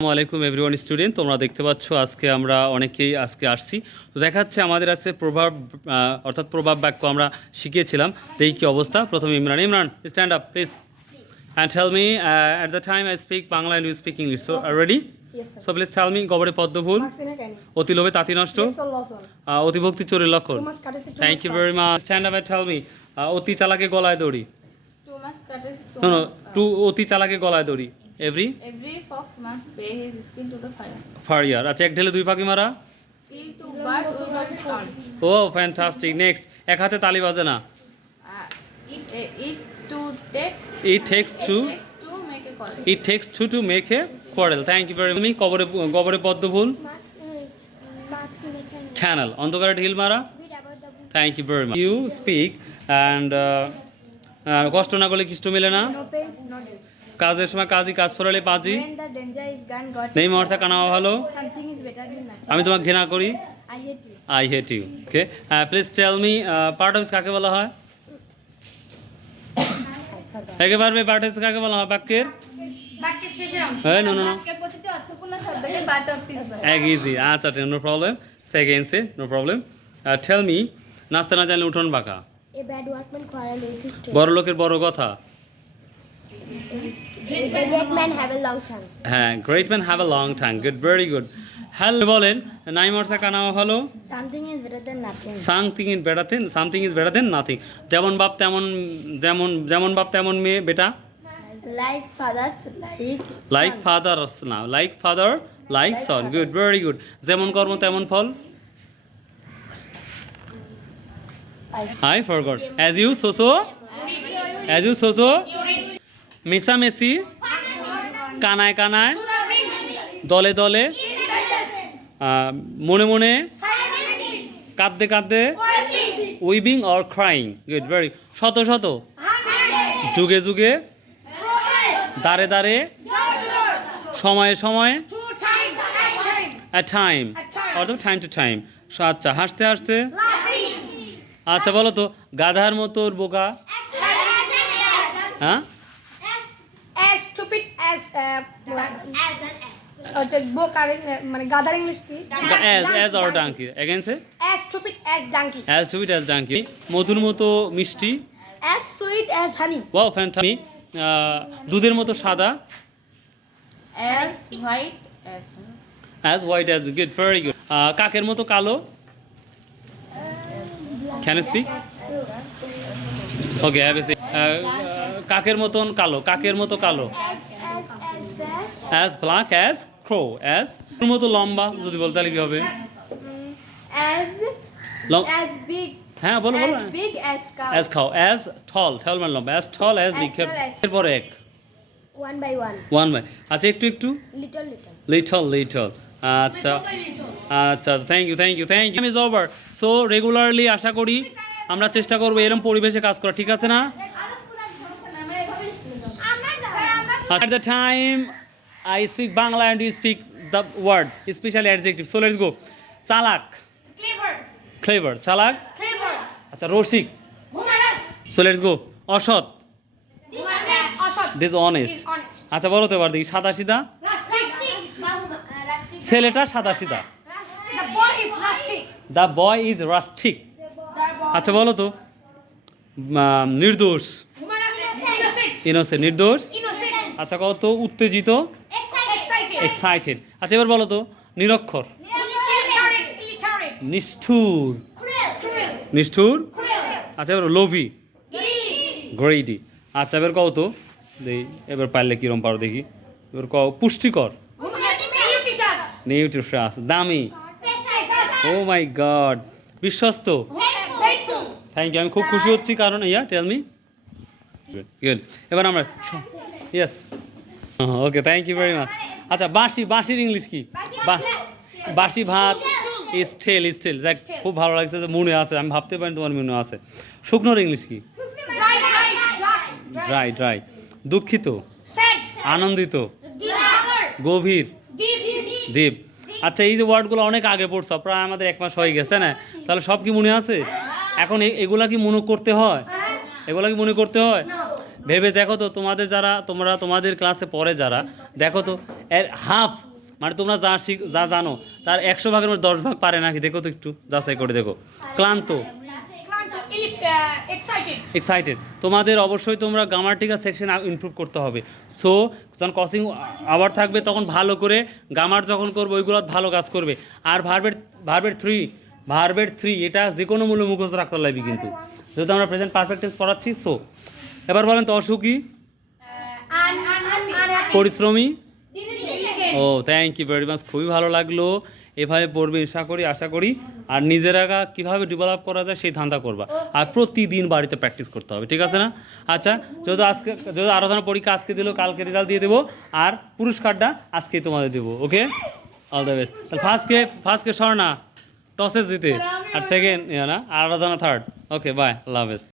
আসসালামু আলাইকুম everyone student, তোমরা দেখতে পাচ্ছ আজকে আমরা অনেকেই আসছি। তো দেখাচ্ছে আমাদের আছে প্রভাব অর্থাৎ প্রভাব বাক্য আমরা শিখিয়েছিলাম। দেখি কী অবস্থা। প্রথমে Imran stand up please and tell me at the time I speak Bangla and you speak English. So ready? So please tell me. গবরে পদ্মফুল, অতি লোভে তাঁতি নষ্ট, অতিভক্তি চোরের লক্ষণ। Thank you very much. Stand up and tell me. অতি চালাকে গলায় দড়ি। অতি চালাকে গলায় দড়ি। Every fox must pay his skin to the fire. ফারিয়ার। আচ্ছা, এক ঢেলে দুই পাখি মারা। Kill two birds with one stone. ও ফ্যান্টাস্টিক। নেক্সট, এক হাতে তালি বাজে না। It takes two to make a quarrel. Thank you very much. গবরে পদ্মফুল, খ্যানাল, অন্ধকারে ঢিল মারা। Thank you very much. You speak and কষ্ট না করলে কৃষ্ট মেলে না। কাজের সময় কাজই, কাজ ফরালে পাজি। নেই মর্থা কানাওয়া ভালো। আমি তোমাকে ঘৃণা করি। I hate you. Okay, please tell me part of কাকে বলা হয়? একেবারে পার্ট অফ কাকে বলা হয় বাক্যের? হ্যাঁ, নো এক ইজি। আচ্ছা, নো প্রবলেম। সেকেন্ডসে নো প্রবলেম। টেল মি, নাচতে না জানলে উঠোন বাঁকা। বড় লোকের বড় কথা। Great men have a long tongue. হ্যাঁ, great man have a long tongue. Good, very good. Hello বলেন, নাই মর্থা কানাওয়া ভালো। Something is better than nothing. Something is better than nothing. যেমন বাপ তেমন মেয়ে বেটা। Like fathers, লাইক ফাদার্স না, like father like son. Good, very good. যেমন কর্ম তেমন ফল। I forgot. As you sow so. মেসামেসি, কানায় কানায়, দলে দলে, মনে মনে, কাঁদতে কাঁদতে, weeping or crying. Good, very. শত শত, যুগে যুগে, দাঁড়ে দাঁড়ে, সময়ে সময়ে, অ্যাট টাইম অর্থাৎ টাইম টু টাইম। আচ্ছা, হাসতে হাসতে। আচ্ছা বলো তো, গাধার মতো বোকা। হ্যাঁ, as stupid as মানে গাধার ইংলিশ কি? as or donkey again say as stupid as donkey. মধুর মতো মিষ্টি। as sweet as honey. wow fantastic. দুধের মতো সাদা। As white as good, very good. কাকের মতো কালো। can you speak? okay, have a say. কাকের মতো কালো। as black as crow. as মতো লম্বা যদি বলতে তাহলে কি হবে? as big হ্যাঁ বলো। as big as cow. as cow. as tall মানে লম্বা। as tall as big. এরপর এক, one by one by। আচ্ছা, একটু little. আচ্ছা, thank you. Time is over. So regularly আশা করি আমরা চেষ্টা করবো এরকম পরিবেশে কাজ করা, ঠিক আছে না? At the time I speak Bangla and you speak the word, especially adjective. So let's go. চালাক, clever. চালাক, আচ্ছা, রসিক। So let's go. অসৎ, dishonest. আচ্ছা বলো তো এবার দেখি, সাদা সিধা। ছেলেটা সাদা সিধা। The boy is rustic. আচ্ছা বলো তো, নির্দোষ, innocent, নির্দোষ। আচ্ছা কত উত্তেজিত, এক্সাইটেড। আচ্ছা এবার বলো তো, নিরক্ষর, নিষ্ঠুর। আচ্ছা এবার লোভী, গ্রেডি। আচ্ছা এবার কও তো দেখি, এবার পারলে কিরম পারো দেখি। এবার কও, পুষ্টিকর, নিউট্রিশাস, দামি। ও মাই গড, বিশ্বস্ত। থ্যাংক ইউ, আমি খুব খুশি হচ্ছি কারণ টেল মি। গুড। এবার আমরা yes, okay, thank you very much. আচ্ছা, বাঁশির ইংলিশ কি? বাঁশি ভাত, স্টেল। যাক, খুব ভালো লাগছে যে মনে আছে, আমি ভাবতে পারি তোমার মনে আছে। শুকনোর ইংলিশ কি? ড্রাই। দুঃখিত, আনন্দিত, গভীর, ডিপ। আচ্ছা, এই যে ওয়ার্ডগুলো অনেক আগে পড়ছো, প্রায় আমাদের 1 মাস হয়ে গেছে না? তাহলে সব কি মনে আছে? এখন এগুলা কি মনে করতে হয়? ভেবে দেখো তো, তোমাদের ক্লাসে পড়ে যারা, দেখো তো এর হাফ মানে তোমরা যা জানো তার 100 ভাগের মধ্যে 10 ভাগ পারে নাকি দেখো তো একটু যাচাই করে দেখো। ক্লান্ত, এক্সাইটেড। তোমাদের অবশ্যই তোমরা গ্রামাটিক্যাল সেকশন ইমপ্রুভ করতে হবে। সো যখন কসিং আবার থাকবে তখন ভালো করে গ্রামার যখন করবে ওইগুলো ভালো কাজ করবে। আর ভার্বের থ্রি এটা যে কোনো মূল্য মুখস্থ রাখতে লাগবে কিন্তু, যেহেতু আমরা প্রেজেন্ট পারফেক্ট টেন্স পড়াচ্ছি। সো এবার বলেন তো অসুখী, পরিশ্রমী। ও থ্যাংক ইউ ভেরি মাচ, খুবই ভালো লাগলো। এভাবে পড়বে আশা করি। আর নিজেরা কীভাবে ডেভেলপ করা যায় সেই ধান্দা করবা, আর প্রতিদিন বাড়িতে প্র্যাকটিস করতে হবে, ঠিক আছে না? আচ্ছা, যেহেতু আরাধনা পরীক্ষা আজকে দিল, কালকে রেজাল্ট দিয়ে দেবো, আর পুরস্কারটা আজকেই তোমাদের দেবো। ওকে, অল দ্য বেস্ট। তাহলে ফার্স্টকে স্বর্ণা টসে জিতে, আর সেকেন্ড আরাধনা থার্ড। ওকে, বাই, আল্লাহ হাফেজ।